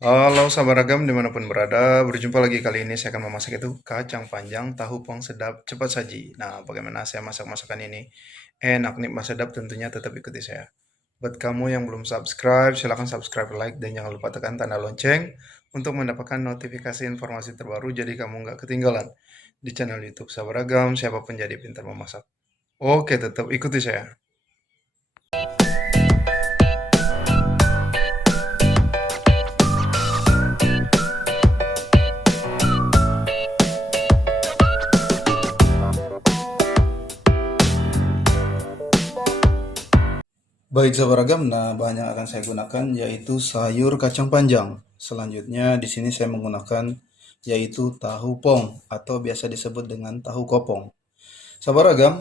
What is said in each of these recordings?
Halo sahabat ragam dimanapun berada, berjumpa lagi kali ini saya akan memasak itu kacang panjang tahu pong sedap cepat saji. Nah, bagaimana saya masak masakan ini? Enak, nikmat, sedap, tentunya tetap ikuti saya. Buat kamu yang belum subscribe, silahkan subscribe, like, dan jangan lupa tekan tanda lonceng untuk mendapatkan notifikasi informasi terbaru jadi kamu nggak ketinggalan di channel YouTube sahabat ragam, siapapun jadi pintar memasak. Oke, tetap ikuti saya. Baik sahabat ragam, nah bahan yang akan saya gunakan yaitu sayur kacang panjang. Selanjutnya di sini saya menggunakan yaitu tahu pong atau biasa disebut dengan tahu kopong. Sahabat ragam,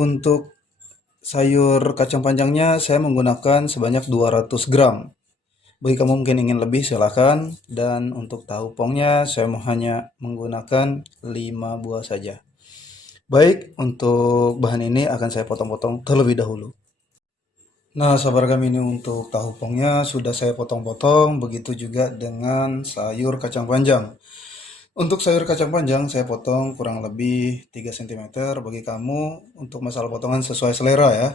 untuk sayur kacang panjangnya saya menggunakan sebanyak 200 gram. Bagi kamu mungkin ingin lebih silakan. Dan untuk tahu pongnya saya hanya menggunakan 5 buah saja. Baik, untuk bahan ini akan saya potong-potong terlebih dahulu. Nah, sabar kami ini untuk tahu pongnya sudah saya potong-potong, begitu juga dengan sayur kacang panjang. Untuk sayur kacang panjang saya potong kurang lebih 3 cm. Bagi kamu untuk masalah potongan sesuai selera ya.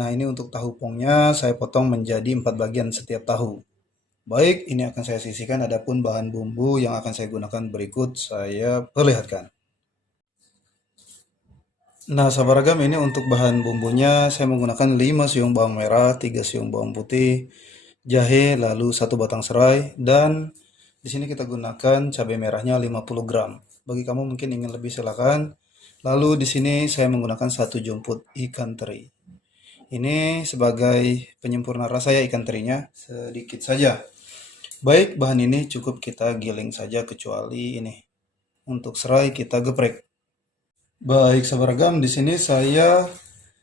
Nah, ini untuk tahu pongnya saya potong menjadi 4 bagian setiap tahu. Baik, ini akan saya sisihkan, adapun bahan bumbu yang akan saya gunakan berikut saya perlihatkan. Nah, sahabat ragam, ini untuk bahan bumbunya saya menggunakan 5 siung bawang merah, 3 siung bawang putih, jahe, lalu 1 batang serai, dan di sini kita gunakan cabai merahnya 50 gram. Bagi kamu mungkin ingin lebih silakan. Lalu di sini saya menggunakan 1 jumput ikan teri. Ini sebagai penyempurna rasa ya, ikan terinya sedikit saja. Baik, bahan ini cukup kita giling saja kecuali ini. Untuk serai kita geprek. Baik, sahabat ragam, di sini saya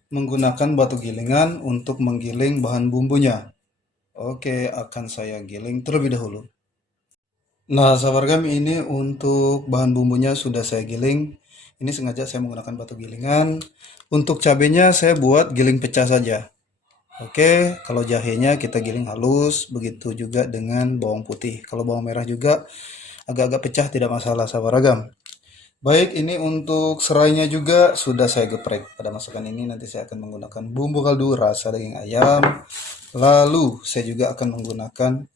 menggunakan batu gilingan untuk menggiling bahan bumbunya. Oke, akan saya giling terlebih dahulu. Nah, sahabat ragam, ini untuk bahan bumbunya sudah saya giling. Ini sengaja saya menggunakan batu gilingan. Untuk cabenya saya buat giling pecah saja. Oke, kalau jahenya kita giling halus, begitu juga dengan bawang putih. Kalau bawang merah juga agak-agak pecah tidak masalah, sahabat ragam. Baik, ini untuk serainya juga sudah saya geprek. Pada masakan ini nanti saya akan menggunakan bumbu kaldu rasa daging ayam. Lalu saya juga akan menggunakan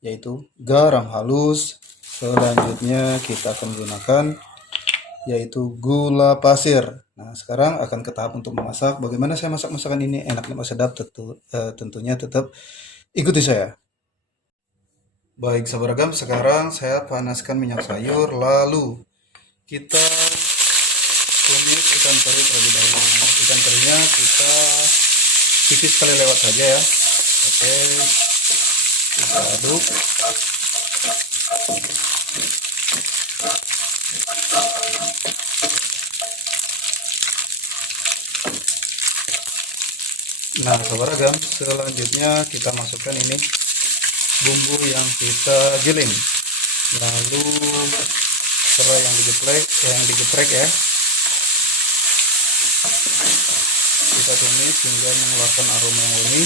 yaitu garam halus. Selanjutnya kita akan menggunakan yaitu gula pasir. Nah, sekarang akan ke tahap untuk memasak. Bagaimana saya masak masakan ini enak dan sedap, tentunya tetap ikuti saya. Baik, sahabat ragam, sekarang saya panaskan minyak sayur, lalu kita tumis ikan teri terlebih dahulu. Ikan terinya kita pipis sekali lewat saja ya. Oke, kita aduk. Nah, sahabat ragam, selanjutnya kita masukkan ini bumbu yang kita giling. Lalu serai yang digeprek ya. Kita tumis hingga mengeluarkan aroma yang wangi.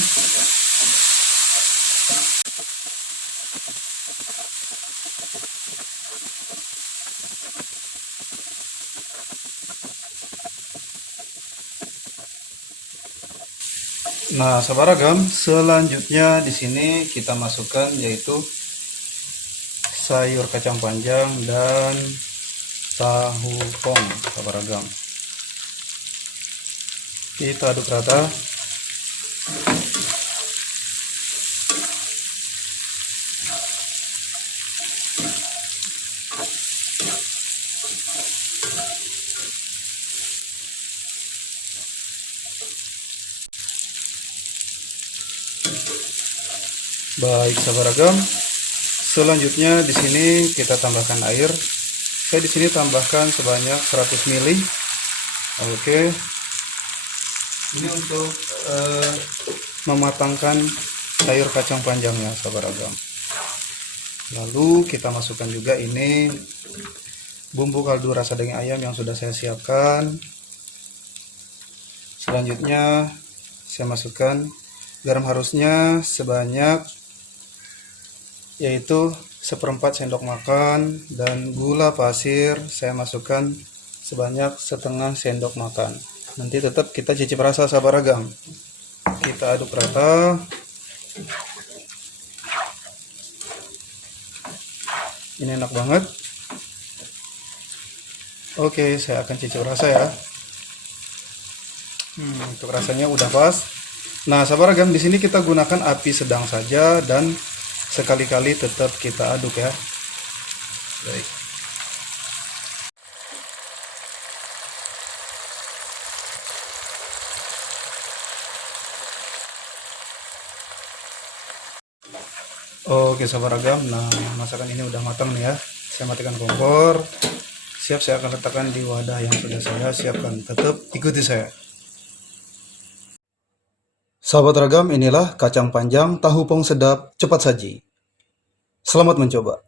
Nah, sahabat ragam, selanjutnya di sini kita masukkan yaitu sayur kacang panjang dan tahu pong, sahabat ragam. Kita aduk rata. Baik, sahabat ragam. Selanjutnya di sini kita tambahkan air. Saya di sini tambahkan sebanyak 100 ml. Oke. Ini untuk mematangkan sayur kacang panjangnya, sahabat ragam. Lalu kita masukkan juga ini bumbu kaldu rasa daging ayam yang sudah saya siapkan. Selanjutnya saya masukkan garam harusnya sebanyak yaitu seperempat sendok makan, dan gula pasir saya masukkan sebanyak setengah sendok makan. Nanti tetap kita cicip rasa sahabat ragam. Kita aduk rata. Ini enak banget. Oke, saya akan cicip rasa ya. Untuk rasanya udah pas. Nah, sahabat ragam, di sini kita gunakan api sedang saja dan sekali-kali tetap kita aduk ya. Baik. Oke, sahabat ragam. Nah, masakan ini udah matang nih ya. Saya matikan kompor. Siap, saya akan letakkan di wadah yang sudah saya siapkan. Tetap ikuti saya. Sahabat ragam, inilah kacang panjang tahu pong sedap cepat saji. Selamat mencoba.